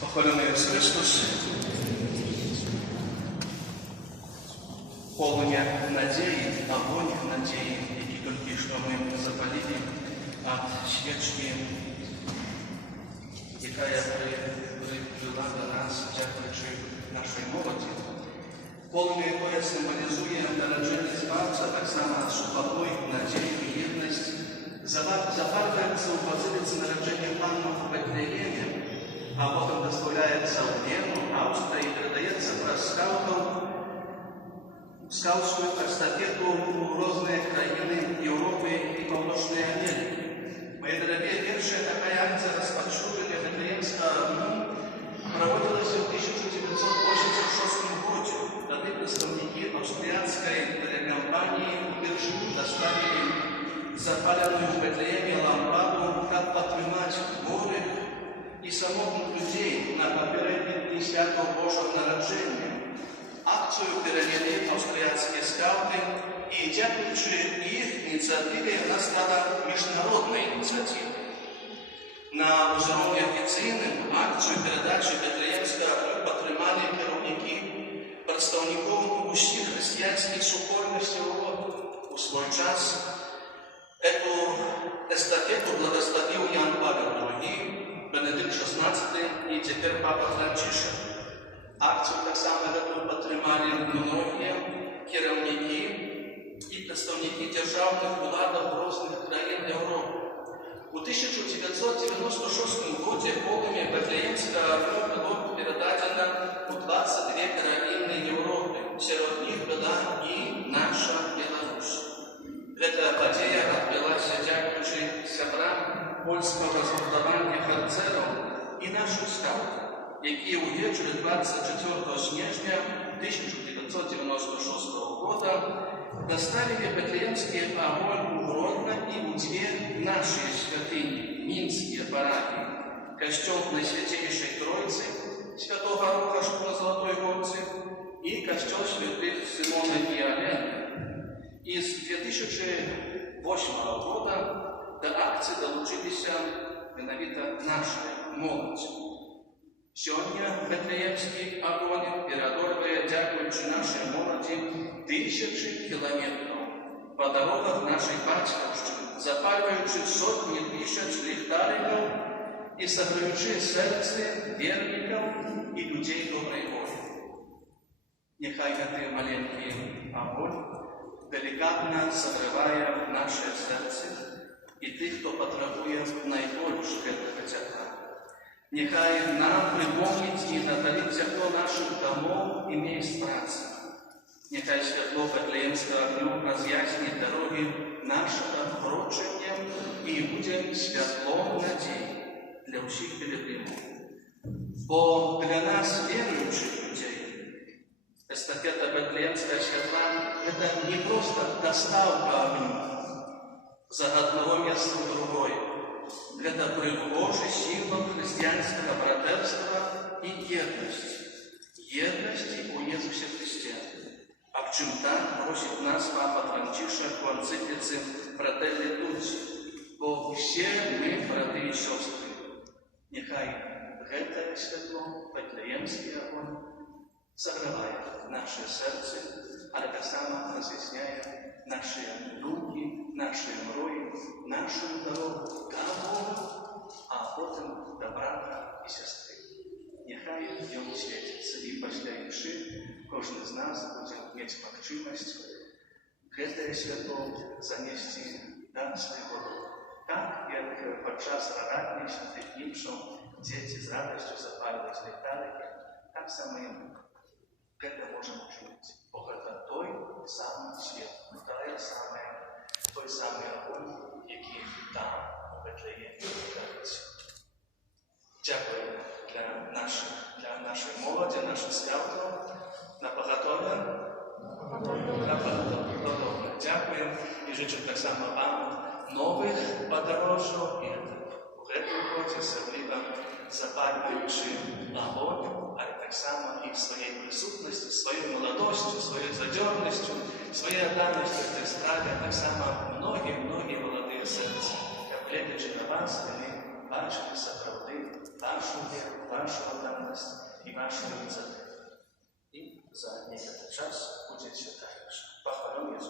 Похвалений Ісус Христос, полная надеи, огонь надеи, який тільки що ми запалили от свічки, яка привела до нас, дякуючи нашій молоді. Полное якое символізує народження Спаса, так само суховой, надію і єдність, запалюється у базилиці народження Панну в Бетлеємі, а потом доставляется в Вену, Австрия и передается про скаутскую эстафету в разные краины Европы и Північної Америки. Мои дорогие верши, такая акция распочтования Бетлеемского огня проводилась в 1986 году. Тогда представники австрийской телекомпании впервые доставили запаленную в Бетлееме лампаду, как поднимать горы и самотных людей на попередние святого Божьего народжения. Акцию перевели австрийские скауты, и дякуючи их инициативе, она стала международной инициативой. На узроне официальном акцию передачи Бетлеемского подтримали керівники представников усіх християнских супольностей Европы. У свой час эту эстафету благословил Ян Павел II, Бенедикт XVI и теперь Папа Францишек. Акцию так само подтримали многие керівники и представники державных владов разных краин Европы. У 1996 году полными Бетлеемского огня было передано у 22 краины Европы. Среди них была и наша Беларусь. Эта подея отбылась дякуючи сябрам польського розгортування харцерів і наших скаутів, які увечері 24 снежня 1996 року доставили Бетлеемский огонь у Гродно и у две наши святыни, Минские парафии, костел Наисвятейшей Троицы, Святого Роха на Золотой Горце и костел святых Симона и Алена. И с 2008 года до акции долучились менавіта наша молодь. Сегодня Бетлеемский огонь переодолевает, дякуючи нашей молоді, тысячи километров по дорогах нашей батьківщини, запалюючи сотни тысяч ліхтариків и согреючи серце вірників и людей доброй воли. Нехай этот маленький огонь деликатно согревая наше серце и тих, хто потребує найбільше этого тепла. Нехай нам припомнить и натолить тепло наших домов и мест праці. Нехай світло Бетлеемского огню роз'яснить дороги нашого вручення і буде світлом надії для всіх пілігримів. Бо для нас, віруючих людей, эстафета Бетлеемского святла – это не просто доставка огня за одного места в другое. Это Божий символ христианского братерства и едности. Едности у Иисуса Христа. А в чем так просит нас Папа Францишек в энциклице «Fratelli Tutti». Бо все мы браты и сестры. Нехай это світло, Бетлеемский огонь, согревает наше сердце, а так само разъясняет наши думки, наши мрої, нашу дорогу до Бога, а потім до брата і сестри. Нехай днем світиться і після інших кожен з нас буде мати можливість це світло занести до свого. Так, як під час радатні святих інших діти з радістю запалюють ліхтарики, так само і ми. Это можем учинить. Бог это той самый свет, той самый огонь, який там у Бетлеємі. для нашої молоді, наших свято. На поготове? На поготове. Дякую. І жичу так само вам нових подорожок. І у гэтым годзе асабліва запальваючы агонь, але так само і своєю присутністю, своєю молодостю, своєю задерністю, своєю адданістю в цій справі, так само многі молоді серця. Глядячи на вас, вони бачили сапраўды вашу віру, вашу адданність і вашу ініціативу. І за некоторий час буде святая. Похвалю Ісус.